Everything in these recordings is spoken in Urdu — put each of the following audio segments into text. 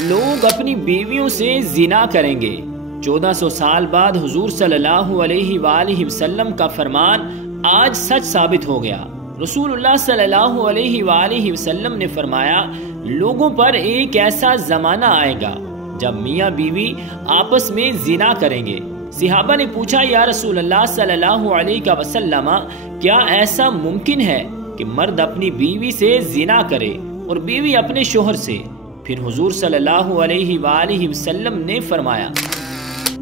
لوگ اپنی بیویوں سے زنا کریں گے۔ 1400 سال بعد حضور صلی اللہ علیہ وآلہ وسلم کا فرمان آج سچ ثابت ہو گیا۔ رسول اللہ صلی اللہ علیہ وآلہ وسلم نے فرمایا، لوگوں پر ایک ایسا زمانہ آئے گا جب میاں بیوی آپس میں زنا کریں گے۔ صحابہ نے پوچھا، یا رسول اللہ صلی اللہ علیہ وسلم، کیا ایسا ممکن ہے کہ مرد اپنی بیوی سے زنا کرے اور بیوی اپنے شوہر سے؟ پھر حضور صلی اللہ علیہ وآلہ وسلم نے فرمایا۔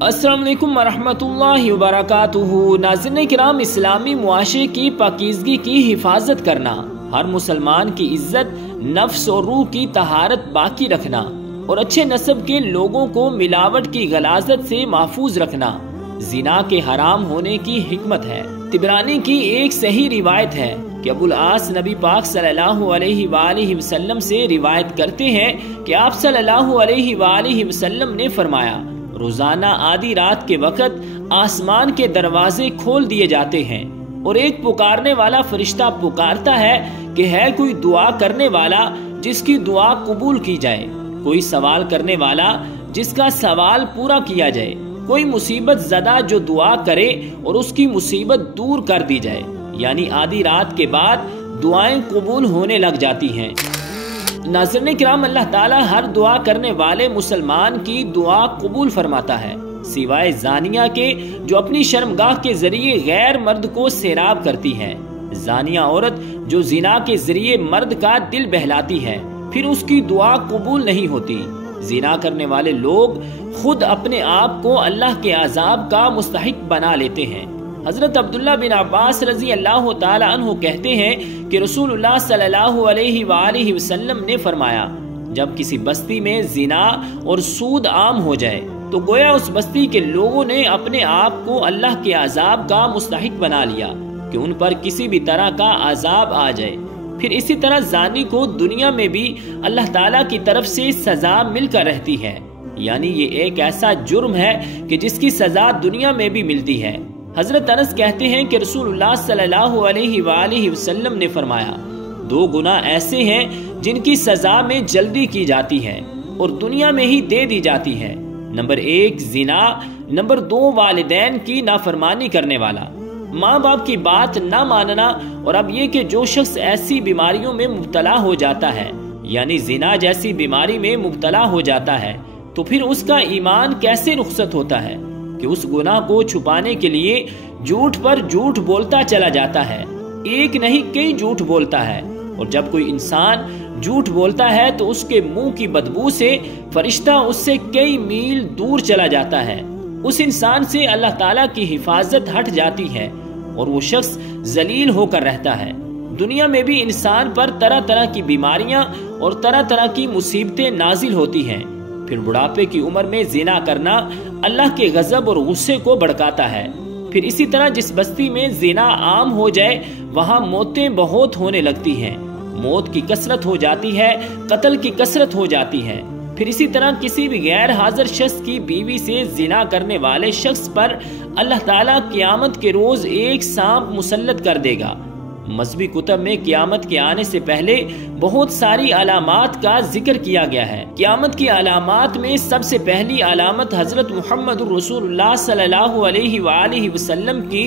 السلام علیکم ورحمۃ اللہ وبرکاتہ۔ ناظرین کرام، اسلامی معاشرے کی پاکیزگی کی حفاظت کرنا، ہر مسلمان کی عزت، نفس اور روح کی طہارت باقی رکھنا اور اچھے نسب کے لوگوں کو ملاوٹ کی غلاظت سے محفوظ رکھنا زنا کے حرام ہونے کی حکمت ہے۔ طبرانی کی ایک صحیح روایت ہے کہ ابو العاص نبی پاک صلی اللہ علیہ وآلہ وسلم سے روایت کرتے ہیں کہ آپ صلی اللہ علیہ وآلہ وسلم نے فرمایا، روزانہ آدھی رات کے وقت آسمان کے دروازے کھول دیے جاتے ہیں اور ایک پکارنے والا فرشتہ پکارتا ہے کہ ہے کوئی دعا کرنے والا جس کی دعا قبول کی جائے، کوئی سوال کرنے والا جس کا سوال پورا کیا جائے، کوئی مصیبت زدہ جو دعا کرے اور اس کی مصیبت دور کر دی جائے۔ یعنی آدھی رات کے بعد دعائیں قبول ہونے لگ جاتی ہیں۔ ناظرین کرام، اللہ تعالیٰ ہر دعا کرنے والے مسلمان کی دعا قبول فرماتا ہے، سوائے زانیہ کے جو اپنی شرمگاہ کے ذریعے غیر مرد کو سیراب کرتی ہے۔ زانیہ عورت جو زنا کے ذریعے مرد کا دل بہلاتی ہے، پھر اس کی دعا قبول نہیں ہوتی۔ زنا کرنے والے لوگ خود اپنے آپ کو اللہ کے عذاب کا مستحق بنا لیتے ہیں۔ حضرت عبداللہ بن عباس رضی اللہ تعالی عنہ کہتے ہیں کہ رسول اللہ صلی اللہ علیہ وآلہ وسلم نے فرمایا، جب کسی بستی میں زنا اور سود عام ہو جائے تو گویا اس بستی کے لوگوں نے اپنے آپ کو اللہ کے عذاب کا مستحق بنا لیا کہ ان پر کسی بھی طرح کا عذاب آ جائے۔ پھر اسی طرح زانی کو دنیا میں بھی اللہ تعالیٰ کی طرف سے سزا مل کر رہتی ہے، یعنی یہ ایک ایسا جرم ہے کہ جس کی سزا دنیا میں بھی ملتی ہے۔ حضرت انس کہتے ہیں کہ رسول اللہ صلی اللہ علیہ وآلہ وسلم نے فرمایا، دو گناہ ایسے ہیں جن کی سزا میں جلدی کی جاتی ہے اور دنیا میں ہی دے دی جاتی ہے۔ نمبر 1 زنا، نمبر 2 والدین کی نافرمانی کرنے والا، ماں باپ کی بات نہ ماننا، اور اب یہ کہ جو شخص ایسی بیماریوں میں مبتلا ہو جاتا ہے، یعنی زنا جیسی بیماری میں مبتلا ہو جاتا ہے، تو پھر اس کا ایمان کیسے رخصت ہوتا ہے کہ اس گناہ کو چھپانے کے لیے جھوٹ پر جھوٹ بولتا چلا جاتا ہے، ایک نہیں کئی جھوٹ بولتا ہے، اور جب کوئی انسان جھوٹ بولتا ہے تو اس کے منہ کی بدبو سے فرشتہ اس سے کئی میل دور چلا جاتا ہے، اس انسان سے اللہ تعالیٰ کی حفاظت ہٹ جاتی ہے اور وہ شخص ذلیل ہو کر رہتا ہے۔ دنیا میں بھی انسان پر طرح طرح کی بیماریاں اور طرح طرح کی مصیبتیں نازل ہوتی ہیں۔ پھر بڑھاپے کی عمر میں زنا کرنا اللہ کے غضب اور غصے کو بھڑکاتا ہے۔ پھر اسی طرح جس بستی میں زنا عام ہو جائے وہاں موتیں بہت ہونے لگتی ہیں، موت کی کثرت ہو جاتی ہے، قتل کی کثرت ہو جاتی ہے۔ پھر اسی طرح کسی بھی غیر حاضر شخص کی بیوی سے زنا کرنے والے شخص پر اللہ تعالیٰ قیامت کے روز ایک سانپ مسلط کر دے گا۔ مذہبی کتب میں قیامت کے آنے سے پہلے بہت ساری علامات کا ذکر کیا گیا ہے۔ قیامت کی علامات میں سب سے پہلی علامت حضرت محمد رسول اللہ صلی اللہ علیہ وآلہ وسلم کی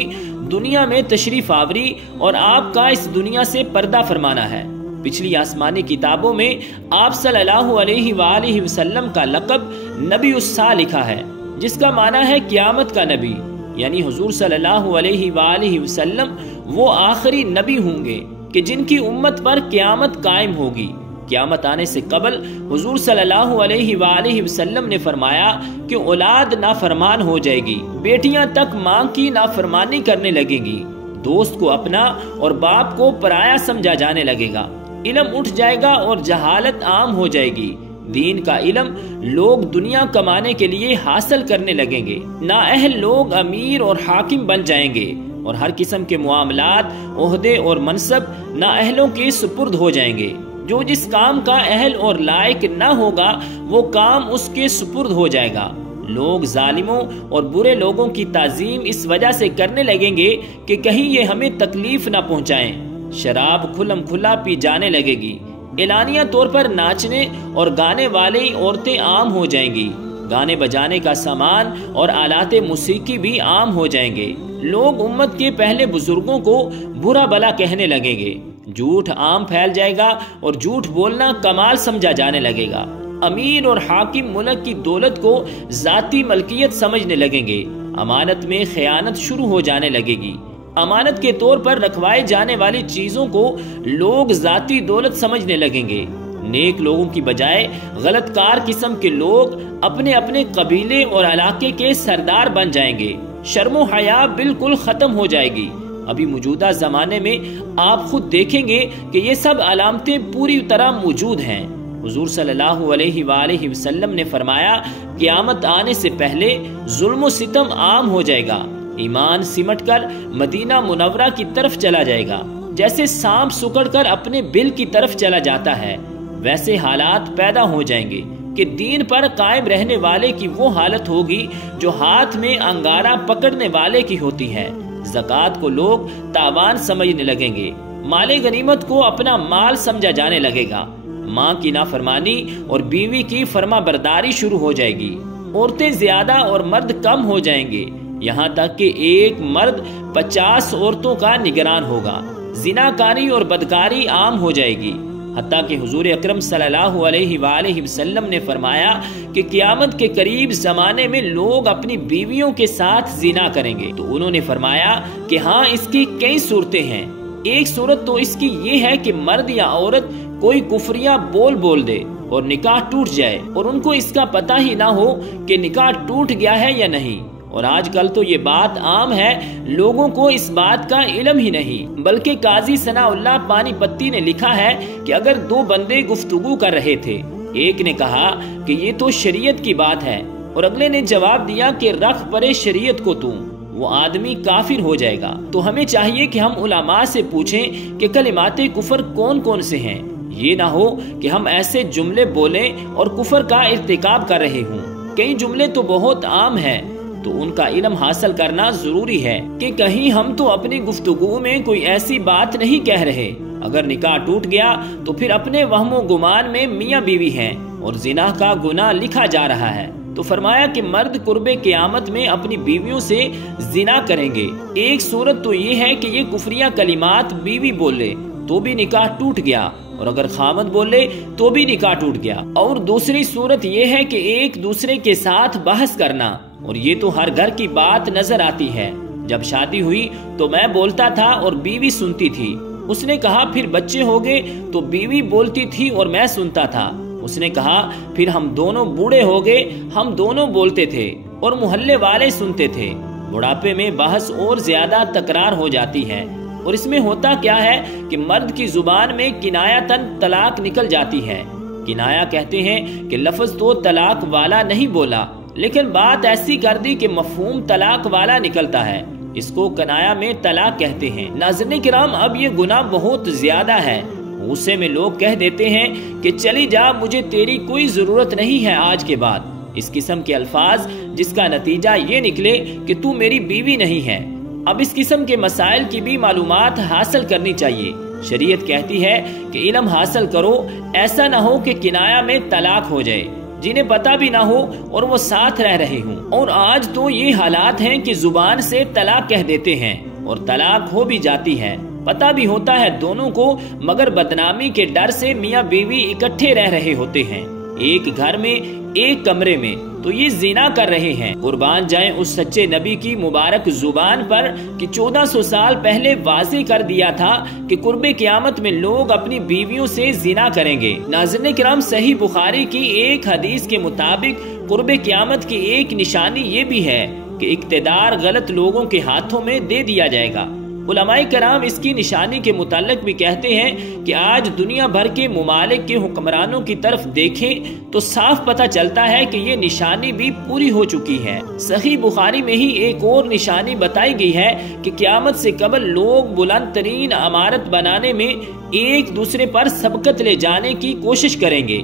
دنیا میں تشریف آوری اور آپ کا اس دنیا سے پردہ فرمانا ہے۔ پچھلی آسمانی کتابوں میں آپ صلی اللہ علیہ وآلہ وسلم کا لقب نبی الساعہ لکھا ہے، جس کا معنی ہے قیامت کا نبی، یعنی حضور صلی اللہ علیہ وآلہ وسلم وہ آخری نبی ہوں گے کہ جن کی امت پر قیامت قائم ہوگی۔ قیامت آنے سے قبل حضور صلی اللہ علیہ وآلہ وسلم نے فرمایا کہ اولاد نافرمان ہو جائے گی، بیٹیاں تک ماں کی نافرمانی کرنے لگیں گی، دوست کو اپنا اور باپ کو پرایا سمجھا جانے لگے گا، علم اٹھ جائے گا اور جہالت عام ہو جائے گی، دین کا علم لوگ دنیا کمانے کے لیے حاصل کرنے لگیں گے، نااہل لوگ امیر اور حاکم بن جائیں گے، اور ہر قسم کے معاملات، عہدے اور منصب نااہلوں کے سپرد ہو جائیں گے۔ جو جس کام کا اہل اور لائق نہ ہوگا وہ کام اس کے سپرد ہو جائے گا۔ لوگ ظالموں اور برے لوگوں کی تعظیم اس وجہ سے کرنے لگیں گے کہ کہیں یہ ہمیں تکلیف نہ پہنچائیں۔ شراب کھلم کھلا پی جانے لگے گی، اعلانیہ طور پر ناچنے اور گانے والی عورتیں عام ہو جائیں گی، گانے بجانے کا سامان اور آلات موسیقی بھی عام ہو جائیں گے، لوگ امت کے پہلے بزرگوں کو برا بلا کہنے لگیں گے، جھوٹ عام پھیل جائے گا اور جھوٹ بولنا کمال سمجھا جانے لگے گا، امیر اور حاکم ملک کی دولت کو ذاتی ملکیت سمجھنے لگیں گے، امانت میں خیانت شروع ہو جانے لگے گی، امانت کے طور پر رکھوائی جانے والی چیزوں کو لوگ ذاتی دولت سمجھنے لگیں گے، نیک لوگوں کی بجائے غلط کار قسم کے لوگ اپنے اپنے قبیلے اور علاقے کے سردار بن جائیں گے، شرم و حیا بالکل ختم ہو جائے گی۔ ابھی موجودہ زمانے میں آپ خود دیکھیں گے کہ یہ سب علامتیں پوری طرح موجود ہیں۔ حضور صلی اللہ علیہ وآلہ وسلم نے فرمایا، قیامت آنے سے پہلے ظلم و ستم عام ہو جائے گا، ایمان سمٹ کر مدینہ منورہ کی طرف چلا جائے گا، جیسے سانپ سکڑ کر اپنے بل کی طرف چلا جاتا ہے، ویسے حالات پیدا ہو جائیں گے کہ دین پر قائم رہنے والے کی وہ حالت ہوگی جو ہاتھ میں انگارہ پکڑنے والے کی ہوتی ہے، زکوٰۃ کو لوگ تاوان سمجھنے لگیں گے، مال غنیمت کو اپنا مال سمجھا جانے لگے گا، ماں کی نافرمانی اور بیوی کی فرما برداری شروع ہو جائے گی، عورتیں زیادہ اور مرد کم ہو جائیں گے، یہاں تک کہ ایک مرد 50 عورتوں کا نگران ہوگا، زناکاری اور بدکاری عام ہو جائے گی، حتیٰ کہ حضور اکرم صلی اللہ علیہ وآلہ وسلم نے فرمایا کہ قیامت کے قریب زمانے میں لوگ اپنی بیویوں کے ساتھ زنا کریں گے، تو انہوں نے فرمایا کہ ہاں اس کی کئی صورتیں ہیں، ایک صورت تو اس کی یہ ہے کہ مرد یا عورت کوئی کفریہ بول دے اور نکاح ٹوٹ جائے اور ان کو اس کا پتہ ہی نہ ہو کہ نکاح ٹوٹ گیا ہے یا نہیں، اور آج کل تو یہ بات عام ہے، لوگوں کو اس بات کا علم ہی نہیں، بلکہ قاضی ثناء اللہ پانی پتی نے لکھا ہے کہ اگر دو بندے گفتگو کر رہے تھے، ایک نے کہا کہ یہ تو شریعت کی بات ہے اور اگلے نے جواب دیا کہ رکھ پڑے شریعت کو تو، وہ آدمی کافر ہو جائے گا۔ تو ہمیں چاہیے کہ ہم علماء سے پوچھیں کہ کلمات کفر کون کون سے ہیں، یہ نہ ہو کہ ہم ایسے جملے بولیں اور کفر کا ارتکاب کر رہے ہوں، کئی جملے تو بہت عام ہیں، تو ان کا علم حاصل کرنا ضروری ہے کہ کہیں ہم تو اپنی گفتگو میں کوئی ایسی بات نہیں کہہ رہے، اگر نکاح ٹوٹ گیا تو پھر اپنے وہم و گمان میں میاں بیوی ہیں اور زنا کا گناہ لکھا جا رہا ہے۔ تو فرمایا کہ مرد قرب قیامت میں اپنی بیویوں سے زنا کریں گے، ایک صورت تو یہ ہے کہ یہ کفریہ کلمات بیوی بولے تو بھی نکاح ٹوٹ گیا، اور اگر خامد بولے تو بھی نکاح ٹوٹ گیا، اور دوسری صورت یہ ہے کہ ایک دوسرے کے ساتھ بحث کرنا، اور یہ تو ہر گھر کی بات نظر آتی ہے، جب شادی ہوئی تو میں بولتا تھا اور بیوی سنتی تھی، اس نے کہا پھر بچے ہو گئے تو بیوی بولتی تھی اور میں سنتا تھا، اس نے کہا پھر ہم دونوں بوڑھے ہو گئے، ہم دونوں بولتے تھے اور محلے والے سنتے تھے۔ بڑھاپے میں بحث اور زیادہ تکرار ہو جاتی ہے، اور اس میں ہوتا کیا ہے کہ مرد کی زبان میں کنایتاً طلاق نکل جاتی ہے۔ کنایا کہتے ہیں کہ لفظ تو طلاق والا نہیں بولا، لیکن بات ایسی کر دی کہ مفہوم طلاق والا نکلتا ہے، اس کو کنایا میں طلاق کہتے ہیں۔ ناظرین کرام، اب یہ گناہ بہت زیادہ ہے، غصے میں لوگ کہہ دیتے ہیں کہ چلی جا، مجھے تیری کوئی ضرورت نہیں ہے آج کے بعد، اس قسم کے الفاظ جس کا نتیجہ یہ نکلے کہ تو میری بیوی نہیں ہے۔ اب اس قسم کے مسائل کی بھی معلومات حاصل کرنی چاہیے، شریعت کہتی ہے کہ علم حاصل کرو، ایسا نہ ہو کہ کنایا میں طلاق ہو جائے، جنہیں پتہ بھی نہ ہو اور وہ ساتھ رہ رہے ہوں۔ اور آج تو یہ حالات ہیں کہ زبان سے طلاق کہہ دیتے ہیں اور طلاق ہو بھی جاتی ہے، پتہ بھی ہوتا ہے دونوں کو، مگر بدنامی کے ڈر سے میاں بیوی اکٹھے رہ رہے ہوتے ہیں، ایک گھر میں ایک کمرے میں، تو یہ زنا کر رہے ہیں۔ قربان جائیں اس سچے نبی کی مبارک زبان پر کہ 1400 سال پہلے واضح کر دیا تھا کہ قرب قیامت میں لوگ اپنی بیویوں سے زنا کریں گے۔ ناظرین کرام، صحیح بخاری کی ایک حدیث کے مطابق قرب قیامت کی ایک نشانی یہ بھی ہے کہ اقتدار غلط لوگوں کے ہاتھوں میں دے دیا جائے گا۔ علماء کرام اس کی نشانی کے متعلق بھی کہتے ہیں کہ آج دنیا بھر کے ممالک کے حکمرانوں کی طرف دیکھیں تو صاف پتہ چلتا ہے کہ یہ نشانی بھی پوری ہو چکی ہے۔ صحیح بخاری میں ہی ایک اور نشانی بتائی گئی ہے کہ قیامت سے قبل لوگ بلند ترین عمارت بنانے میں ایک دوسرے پر سبقت لے جانے کی کوشش کریں گے۔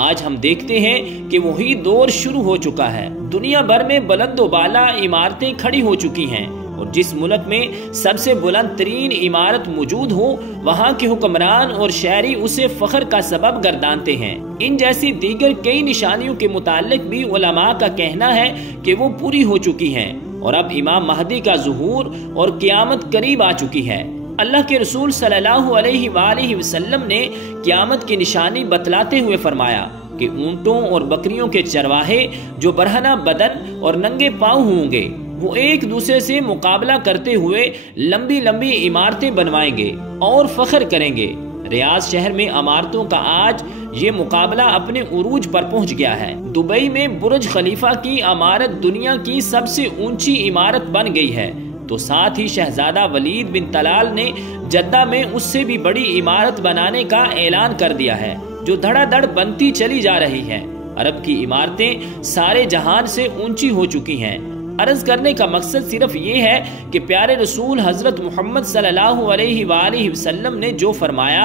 آج ہم دیکھتے ہیں کہ وہی دور شروع ہو چکا ہے، دنیا بھر میں بلند و بالا عمارتیں کھڑی ہو چکی ہیں اور جس ملک میں سب سے بلند ترین عمارت موجود ہو وہاں کے حکمران اور شہری اسے فخر کا سبب گردانتے ہیں۔ ان جیسی دیگر کئی نشانیوں کے متعلق بھی علماء کا کہنا ہے کہ وہ پوری ہو چکی ہیں اور اب امام مہدی کا ظہور اور قیامت قریب آ چکی ہے۔ اللہ کے رسول صلی اللہ علیہ وآلہ وسلم نے قیامت کی نشانی بتلاتے ہوئے فرمایا کہ اونٹوں اور بکریوں کے چرواہے جو برہنہ بدن اور ننگے پاؤں ہوں گے وہ ایک دوسرے سے مقابلہ کرتے ہوئے لمبی لمبی عمارتیں بنوائیں گے اور فخر کریں گے۔ ریاض شہر میں عمارتوں کا آج یہ مقابلہ اپنے عروج پر پہنچ گیا ہے۔ دبئی میں برج خلیفہ کی عمارت دنیا کی سب سے اونچی عمارت بن گئی ہے، تو ساتھ ہی شہزادہ ولید بن طلال نے جدہ میں اس سے بھی بڑی عمارت بنانے کا اعلان کر دیا ہے جو دھڑا دھڑ بنتی چلی جا رہی ہے۔ عرب کی عمارتیں سارے جہان سے اونچی ہو چکی ہیں۔ عرض کرنے کا مقصد صرف یہ ہے کہ پیارے رسول حضرت محمد صلی اللہ علیہ وآلہ وسلم نے جو فرمایا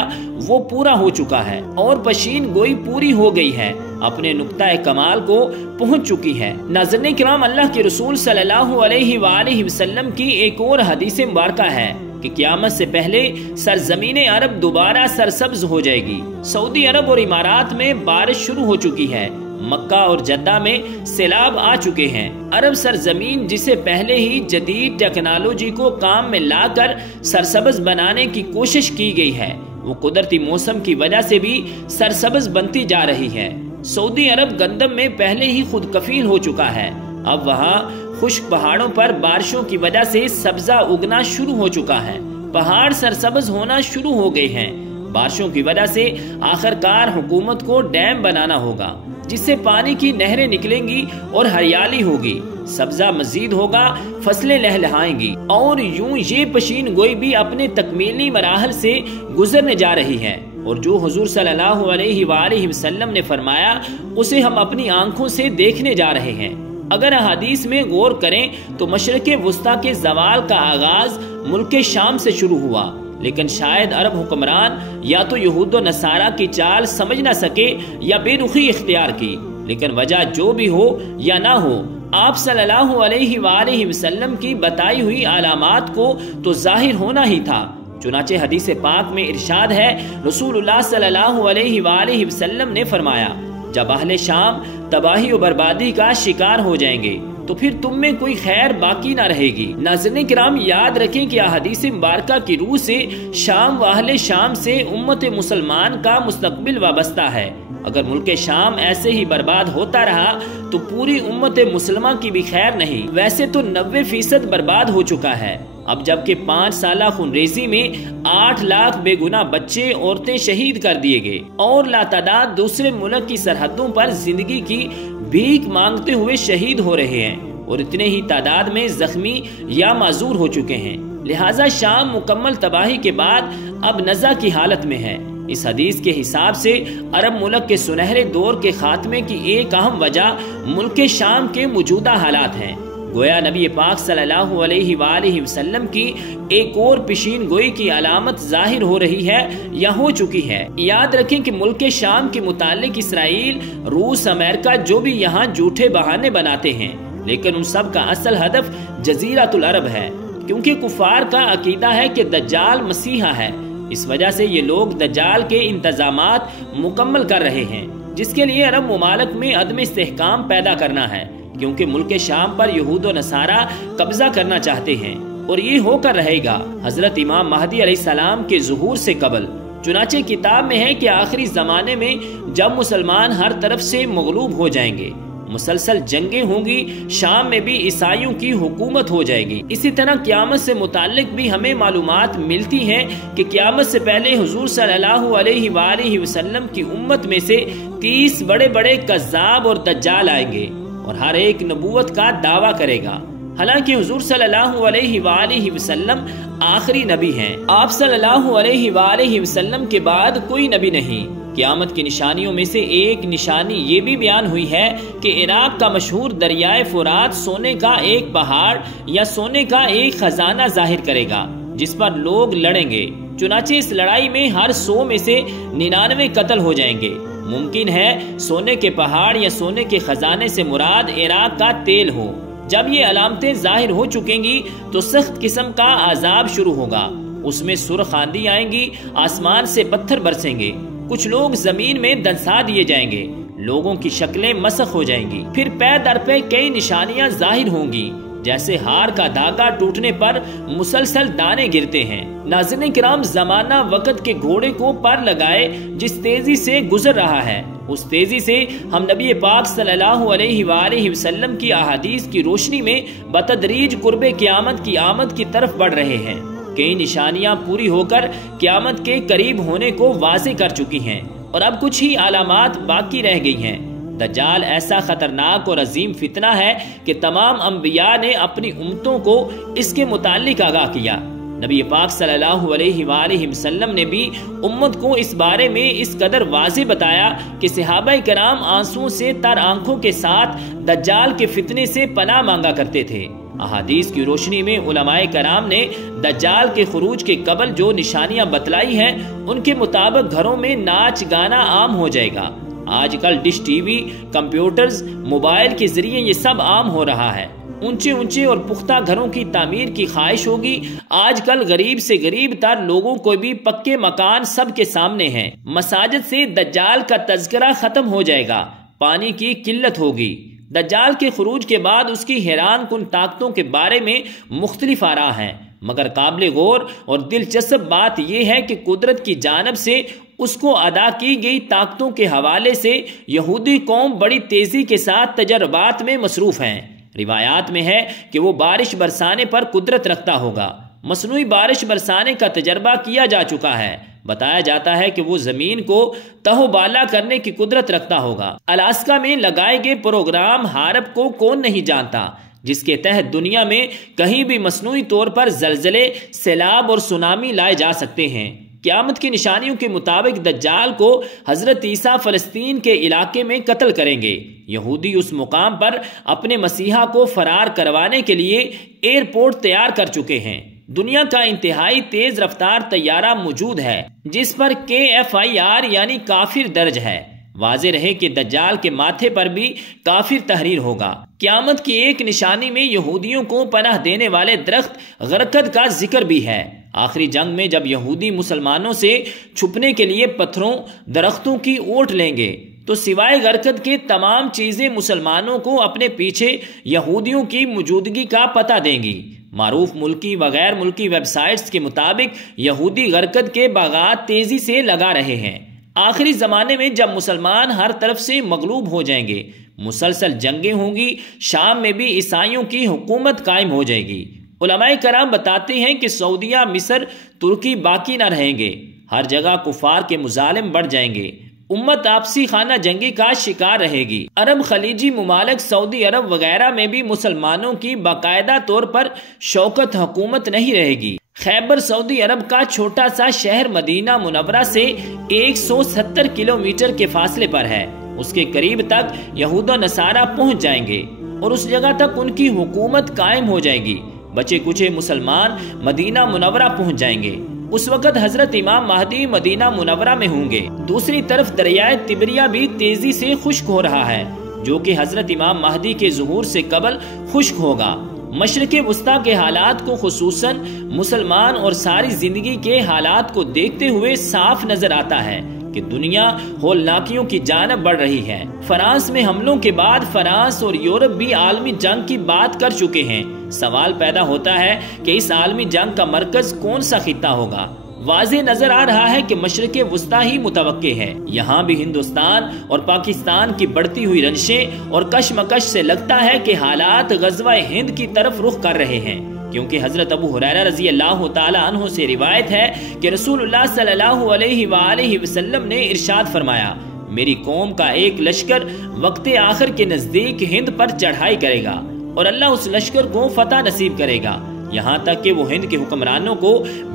وہ پورا ہو چکا ہے اور پشین گوئی پوری ہو گئی ہے، اپنے نقطہ کمال کو پہنچ چکی ہے۔ ناظرین کرام، اللہ کے رسول صلی اللہ علیہ وآلہ وسلم کی ایک اور حدیث مبارکہ ہے کہ قیامت سے پہلے سرزمین عرب دوبارہ سرسبز ہو جائے گی۔ سعودی عرب اور امارات میں بارش شروع ہو چکی ہے، مکہ اور جدہ میں سیلاب آ چکے ہیں۔ عرب سرزمین جسے پہلے ہی جدید ٹیکنالوجی کو کام میں لا کر سرسبز بنانے کی کوشش کی گئی ہے، وہ قدرتی موسم کی وجہ سے بھی سرسبز بنتی جا رہی ہے۔ سعودی عرب گندم میں پہلے ہی خود کفیل ہو چکا ہے، اب وہاں خشک پہاڑوں پر بارشوں کی وجہ سے سبزہ اگنا شروع ہو چکا ہے، پہاڑ سرسبز ہونا شروع ہو گئے ہیں۔ بارشوں کی وجہ سے آخر کار حکومت کو ڈیم بنانا ہوگا جس سے پانی کی نہریں نکلیں گی اور ہریالی ہوگی، سبزہ مزید ہوگا، فصلیں لہلہائیں گی، اور یوں یہ پشین گوئی بھی اپنے تکمیلی مراحل سے گزرنے جا رہی ہے۔ اور جو حضور صلی اللہ علیہ وآلہ وسلم نے فرمایا اسے ہم اپنی آنکھوں سے دیکھنے جا رہے ہیں۔ اگر احادیث میں غور کریں تو مشرق وسطیٰ کے زوال کا آغاز ملک شام سے شروع ہوا، لیکن شاید عرب حکمران یا تو یہود و نصارہ کی چال سمجھ نہ سکے یا بے رخی اختیار کی، لیکن وجہ جو بھی ہو یا نہ ہو، آپ صلی اللہ علیہ وآلہ وسلم کی بتائی ہوئی علامات کو تو ظاہر ہونا ہی تھا۔ چنانچہ حدیث پاک میں ارشاد ہے، رسول اللہ صلی اللہ علیہ وآلہ وسلم نے فرمایا، جب اہل شام تباہی و بربادی کا شکار ہو جائیں گے تو پھر تم میں کوئی خیر باقی نہ رہے گی۔ ناظرین کرام، یاد رکھیں کہ احادیث مبارکہ کی روح سے شام و اہل شام سے امت مسلمان کا مستقبل وابستہ ہے۔ اگر ملک شام ایسے ہی برباد ہوتا رہا تو پوری امت مسلمہ کی بھی خیر نہیں۔ ویسے تو 90% برباد ہو چکا ہے، اب جبکہ 5 سالہ خونریزی میں 8 لاکھ بے گناہ بچے عورتیں شہید کر دیے گئے اور لاتعداد دوسرے ملک کی سرحدوں پر زندگی کی بھیک مانگتے ہوئے شہید ہو رہے ہیں، اور اتنے ہی تعداد میں زخمی یا معذور ہو چکے ہیں۔ لہٰذا شام مکمل تباہی کے بعد اب نزع کی حالت میں ہے۔ اس حدیث کے حساب سے عرب ملک کے سنہرے دور کے خاتمے کی ایک اہم وجہ ملک شام کے موجودہ حالات ہیں۔ گویا نبی پاک صلی اللہ علیہ وآلہ وسلم کی ایک اور پیشین گوئی کی علامت ظاہر ہو رہی ہے یا ہو چکی ہے۔ یاد رکھیں کہ ملک شام کے متعلق اسرائیل، روس، امریکہ جو بھی یہاں جھوٹے بہانے بناتے ہیں، لیکن ان سب کا اصل ہدف جزیرۃ العرب ہے، کیونکہ کفار کا عقیدہ ہے کہ دجال مسیحا ہے۔ اس وجہ سے یہ لوگ دجال کے انتظامات مکمل کر رہے ہیں، جس کے لیے عرب ممالک میں عدم استحکام پیدا کرنا ہے، کیونکہ ملک شام پر یہود و نصارہ قبضہ کرنا چاہتے ہیں، اور یہ ہو کر رہے گا حضرت امام مہدی علیہ السلام کے ظہور سے قبل۔ چنانچہ کتاب میں ہے کہ آخری زمانے میں جب مسلمان ہر طرف سے مغلوب ہو جائیں گے، مسلسل جنگیں ہوں گی، شام میں بھی عیسائیوں کی حکومت ہو جائے گی۔ اسی طرح قیامت سے متعلق بھی ہمیں معلومات ملتی ہیں کہ قیامت سے پہلے حضور صلی اللہ علیہ وآلہ وسلم کی امت میں سے 30 بڑے بڑے کذاب اور دجال آئیں گے، اور ہر ایک نبوت کا دعویٰ کرے گا، حالانکہ حضور صلی اللہ علیہ وآلہ وسلم آخری نبی ہیں۔ آپ صلی اللہ علیہ وآلہ وسلم کے بعد کوئی نبی نہیں۔ قیامت کی نشانیوں میں سے ایک نشانی یہ بھی بیان ہوئی ہے کہ عراق کا مشہور دریائے فرات سونے کا ایک پہاڑ یا سونے کا ایک خزانہ ظاہر کرے گا جس پر لوگ لڑیں گے۔ چنانچہ اس لڑائی میں ہر 100 میں سے 99 قتل ہو جائیں گے۔ ممکن ہے سونے کے پہاڑ یا سونے کے خزانے سے مراد عراق کا تیل ہو، جب یہ علامتیں ظاہر ہو چکیں گی تو سخت قسم کا عذاب شروع ہوگا، اس میں سرخ آندھی آئیں گی، آسمان سے پتھر برسیں گے، کچھ لوگ زمین میں دنسا دیے جائیں گے، لوگوں کی شکلیں مسخ ہو جائیں گی، پھر پے در پہ کئی نشانیاں ظاہر ہوں گی، جیسے ہار کا دھاگا ٹوٹنے پر مسلسل دانے گرتے ہیں۔ ناظرین کرام، زمانہ وقت کے گھوڑے کو پر لگائے جس تیزی سے گزر رہا ہے، اس تیزی سے ہم نبی پاک صلی اللہ علیہ وآلہ وسلم کی احادیث کی روشنی میں بتدریج قرب قیامت کی آمد کی طرف بڑھ رہے ہیں۔ کئی نشانیاں پوری ہو کر قیامت کے قریب ہونے کو واضح کر چکی ہیں اور اب کچھ ہی علامات باقی رہ گئی ہیں۔ دجال ایسا خطرناک اور عظیم فتنہ ہے کہ تمام انبیاء نے اپنی امتوں کو اس کے متعلق آگاہ کیا۔ نبی پاک صلی اللہ علیہ وآلہ وسلم نے بھی امت کو اس بارے میں اس قدر واضح بتایا کہ صحابہ کرام آنسوؤں سے تر آنکھوں کے ساتھ دجال کے فتنے سے پناہ مانگا کرتے تھے۔ احادیث کی روشنی میں علماء کرام نے دجال کے خروج کے قبل جو نشانیاں بتلائی ہیں ان کے مطابق گھروں میں ناچ گانا عام ہو جائے گا۔ آج کل dish T V, computers, mobile کے ذریعے یہ سب عام ہو رہا ہے۔ اونچے اونچے اور پختہ گھروں کی تعمیر کی خواہش ہوگی۔ آج کل غریب سے غریب تر لوگوں کو بھی پکے مکان سب کے سامنے ہیں۔ مساجد سے دجال کا تذکرہ ختم ہو جائے گا، پانی کی قلت ہوگی۔ دجال کے خروج کے بعد اس کی حیران کن طاقتوں کے بارے میں مختلف آراء ہیں، مگر قابل غور اور دلچسپ بات یہ ہے کہ قدرت کی جانب سے اس کو عطا کی گئی طاقتوں کے حوالے سے یہودی قوم بڑی تیزی کے ساتھ تجربات میں مصروف ہیں۔ روایات میں ہے کہ وہ بارش برسانے پر قدرت رکھتا ہوگا۔ مصنوعی بارش برسانے کا تجربہ کیا جا چکا ہے۔ بتایا جاتا ہے کہ وہ زمین کو تہو بالا کرنے کی قدرت رکھتا ہوگا۔ الاسکا میں لگائے گئے پروگرام ہارپ کو کون نہیں جانتا، جس کے تحت دنیا میں کہیں بھی مصنوعی طور پر زلزلے، سیلاب اور سونامی لائے جا سکتے ہیں۔ قیامت کی نشانیوں کے مطابق دجال کو حضرت عیسیٰ فلسطین کے علاقے میں قتل کریں گے۔ یہودی اس مقام پر اپنے مسیحا کو فرار کروانے کے لیے ایئرپورٹ تیار کر چکے ہیں۔ دنیا کا انتہائی تیز رفتار طیارہ موجود ہے جس پر KFIR یعنی کافر درج ہے۔ واضح رہے کہ دجال کے ماتھے پر بھی کافر تحریر ہوگا۔ قیامت کی ایک نشانی میں یہودیوں کو پناہ دینے والے درخت غرقد کا ذکر بھی ہے۔ آخری جنگ میں جب یہودی مسلمانوں سے چھپنے کے لیے پتھروں، درختوں کی اوٹ لیں گے تو سوائے غرقد کے تمام چیزیں مسلمانوں کو اپنے پیچھے یہودیوں کی موجودگی کا پتہ دیں گی۔ معروف ملکی و غیر ملکی ویب سائٹس کے مطابق یہودی غرقد کے باغات تیزی سے لگا رہے ہیں۔ آخری زمانے میں جب مسلمان ہر طرف سے مغلوب ہو جائیں گے، مسلسل جنگیں ہوں گی، شام میں بھی عیسائیوں کی حکومت قائم ہو جائے گی۔ علماء کرام بتاتے ہیں کہ سعودیہ، مصر، ترکی باقی نہ رہیں گے، ہر جگہ کفار کے مظالم بڑھ جائیں گے، امت آپسی خانہ جنگی کا شکار رہے گی۔ عرب، خلیجی ممالک، سعودی عرب وغیرہ میں بھی مسلمانوں کی باقاعدہ طور پر شوکت حکومت نہیں رہے گی۔ خیبر سعودی عرب کا چھوٹا سا شہر مدینہ منورہ سے 170 کلومیٹر کے فاصلے پر ہے۔ اس کے قریب تک یہود و نصارہ پہنچ جائیں گے اور اس جگہ تک ان کی حکومت قائم ہو جائے گی۔ بچے کچے مسلمان مدینہ منورہ پہنچ جائیں گے۔ اس وقت حضرت امام مہدی مدینہ منورہ میں ہوں گے۔ دوسری طرف دریائے تبریہ بھی تیزی سے خشک ہو رہا ہے، جو کہ حضرت امام مہدی کے ظہور سے قبل خشک ہوگا۔ مشرق وسطیٰ کے حالات کو خصوصاً مسلمان اور ساری زندگی کے حالات کو دیکھتے ہوئے صاف نظر آتا ہے کہ دنیا ہولناکیوں کی جانب بڑھ رہی ہے۔ فرانس میں حملوں کے بعد فرانس اور یورپ بھی عالمی جنگ کی بات کر چکے ہیں۔ سوال پیدا ہوتا ہے کہ اس عالمی جنگ کا مرکز کون سا خطہ ہوگا؟ واضح نظر آ رہا ہے کہ مشرق وسطیٰ ہی متوقع ہے۔ یہاں بھی ہندوستان اور پاکستان کی بڑھتی ہوئی رنجشیں اور کشمکش سے لگتا ہے کہ حالات غزوہ ہند کی طرف رخ کر رہے ہیں، کیونکہ حضرت ابو ہریرہ رضی اللہ تعالی عنہ سے روایت ہے کہ رسول اللہ صلی اللہ علیہ وآلہ وسلم نے ارشاد فرمایا، میری قوم کا ایک لشکر وقت آخر کے نزدیک ہند پر چڑھائی کرے گا اور اللہ اس لشکر کو فتح نصیب کرے گا، یہاں تک کہ وہ ہند کے حکمرانوں کو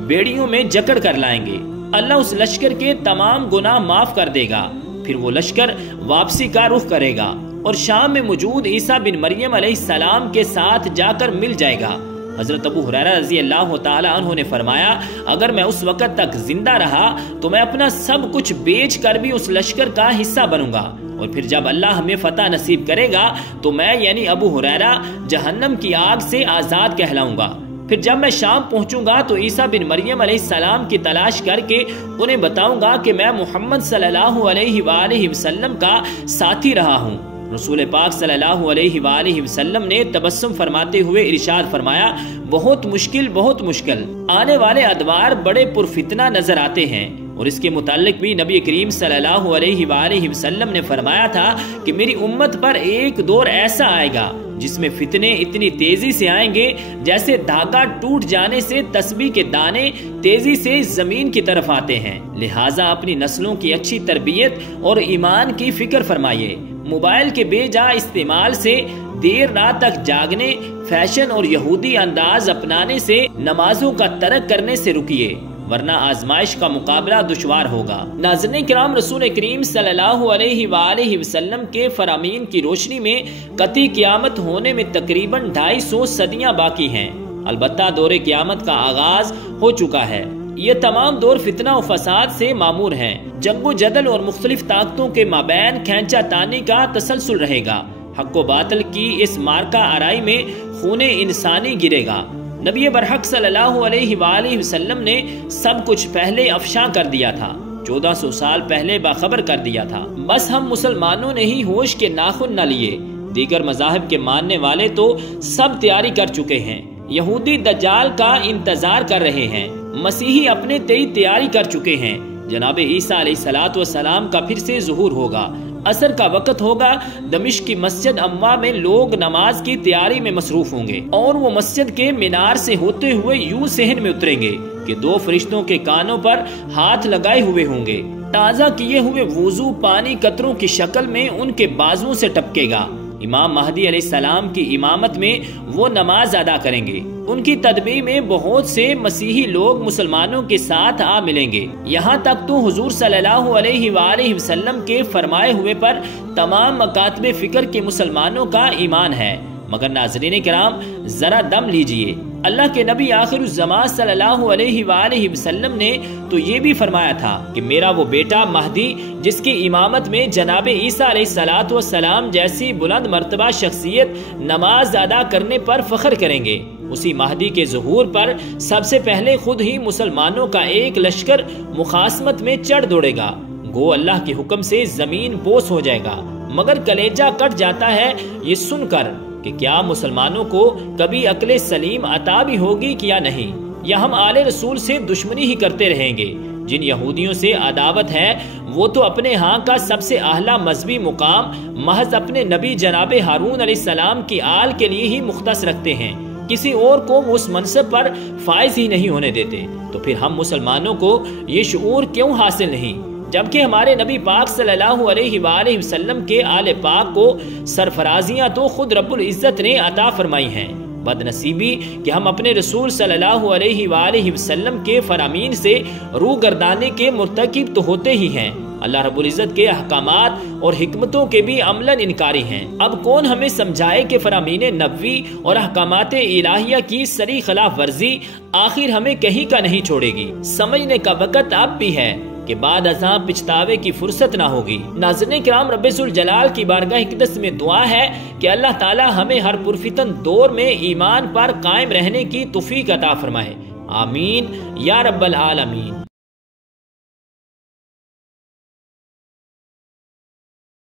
بیڑیوں میں جکڑ کر لائیں گے۔ اللہ اس لشکر کے تمام گناہ معاف کر دے گا، پھر وہ لشکر واپسی کا رخ کرے گا اور شام میں موجود عیسیٰ بن مریم علیہ السلام کے ساتھ جا کر مل جائے گا۔ حضرت ابو ہریرہ رضی اللہ تعالی عنہ نے فرمایا، اگر میں اس وقت تک زندہ رہا تو میں اپنا سب کچھ بیچ کر بھی اس لشکر کا حصہ بنوں گا اور پھر جب اللہ ہمیں فتح نصیب کرے گا تو میں یعنی ابو ہریرہ جہنم کی آگ سے آزاد کہلاؤں گا۔ پھر جب میں شام پہنچوں گا تو عیسیٰ بن مریم علیہ السلام کی تلاش کر کے انہیں بتاؤں گا کہ میں محمد صلی اللہ علیہ وآلہ وسلم کا ساتھی رہا ہوں۔ رسول پاک صلی اللہ علیہ وآلہ وسلم نے تبسم فرماتے ہوئے ارشاد فرمایا، بہت مشکل آنے والے ادوار بڑے پرفتنہ نظر آتے ہیں۔ اور اس کے متعلق بھی نبی کریم صلی اللہ علیہ وآلہ وسلم نے فرمایا تھا کہ میری امت پر ایک دور ایسا آئے گا جس میں فتنے اتنی تیزی سے آئیں گے جیسے دھاگا ٹوٹ جانے سے تسبیح کے دانے تیزی سے زمین کی طرف آتے ہیں۔ لہٰذا اپنی نسلوں کی اچھی تربیت اور ایمان کی فکر فرمائیے۔ موبائل کے بے جا استعمال سے، دیر رات تک جاگنے، فیشن اور یہودی انداز اپنانے سے، نمازوں کا ترک کرنے سے رکیے، ورنہ آزمائش کا مقابلہ دشوار ہوگا۔ ناظرین کرام، رسول کریم صلی اللہ علیہ وآلہ وسلم کے فرامین کی روشنی میں قطعی قیامت ہونے میں تقریباً 250 صدیاں باقی ہیں۔ البتہ دور قیامت کا آغاز ہو چکا ہے۔ یہ تمام دور فتنہ و فساد سے معمور ہیں۔ جنگ و جدل اور مختلف طاقتوں کے مابین کھینچا تانی کا تسلسل رہے گا۔ حق و باطل کی اس مارکہ آرائی میں خون انسانی گرے گا۔ نبی برحق صلی اللہ علیہ وآلہ وسلم نے سب کچھ پہلے افشاں کر دیا تھا، 1400 سال پہلے باخبر کر دیا تھا۔ بس ہم مسلمانوں نے ہی ہوش کے ناخن نہ لیے۔ دیگر مذاہب کے ماننے والے تو سب تیاری کر چکے ہیں۔ یہودی دجال کا انتظار کر رہے ہیں، مسیحی اپنے تیاری کر چکے ہیں۔ جناب عیسیٰ علیہ السلام کا پھر سے ظہور ہوگا۔ عصر کا وقت ہوگا، دمشق کی مسجد اموا میں لوگ نماز کی تیاری میں مصروف ہوں گے اور وہ مسجد کے مینار سے ہوتے ہوئے یوں صحن میں اتریں گے کہ 2 فرشتوں کے کانوں پر ہاتھ لگائے ہوئے ہوں گے۔ تازہ کیے ہوئے وضو پانی قطروں کی شکل میں ان کے بازوؤں سے ٹپکے گا۔ امام مہدی علیہ السلام کی امامت میں وہ نماز ادا کریں گے۔ ان کی تدبیر میں بہت سے مسیحی لوگ مسلمانوں کے ساتھ آ ملیں گے۔ یہاں تک تو حضور صلی اللہ علیہ وآلہ وسلم کے فرمائے ہوئے پر تمام مکاتب فکر کے مسلمانوں کا ایمان ہے۔ مگر ناظرین کرام، ذرا دم لیجئے۔ اللہ کے نبی آخر الزمان صلی اللہ علیہ وآلہ وسلم نے تو یہ بھی فرمایا تھا کہ میرا وہ بیٹا مہدی جس کی امامت میں جناب عیسیٰ علیہ السلام جیسی بلند مرتبہ شخصیت نماز ادا کرنے پر فخر کریں گے، اسی مہدی کے ظہور پر سب سے پہلے خود ہی مسلمانوں کا ایک لشکر مخاصمت میں چڑھ دوڑے گا۔ گو اللہ کے حکم سے زمین بوس ہو جائے گا۔ مگر کلیجہ کٹ جاتا ہے یہ سن کر کہ کیا مسلمانوں کو کبھی عقل سلیم عطا بھی ہوگی کہ یا نہیں، یا ہم آل رسول سے دشمنی ہی کرتے رہیں گے۔ جن یہودیوں سے عداوت ہے وہ تو اپنے ہاں کا سب سے اعلیٰ مذہبی مقام محض اپنے نبی جناب ہارون علیہ السلام کی آل کے لیے ہی مختص رکھتے ہیں، کسی اور کو وہ اس منصب پر فائز ہی نہیں ہونے دیتے۔ تو پھر ہم مسلمانوں کو یہ شعور کیوں حاصل نہیں، جبکہ ہمارے نبی پاک صلی اللہ علیہ وآلہ وسلم کے آل پاک کو سرفرازیاں تو خود رب العزت نے عطا فرمائی ہیں۔ بد نصیبی کہ ہم اپنے رسول صلی اللہ علیہ وآلہ وسلم کے فرامین سے روح گردانے کے مرتکب تو ہوتے ہی ہیں، اللہ رب العزت کے احکامات اور حکمتوں کے بھی عملاً انکاری ہیں۔ اب کون ہمیں سمجھائے کہ فرامین نبوی اور احکامات الہیہ کی سری خلاف ورزی آخر ہمیں کہیں کا نہیں چھوڑے گی۔ سمجھنے کا وقت اب بھی ہے کہ بعد ازاں پچھتاوے کی فرصت نہ ہوگی۔ ناظرین کرام، رب ذوالجلال کی بارگاہ اقدس میں دعا ہے کہ اللہ تعالی ہمیں ہر پرفتن دور میں ایمان پر قائم رہنے کی توفیق عطا فرمائے۔ آمین یا رب العالمین۔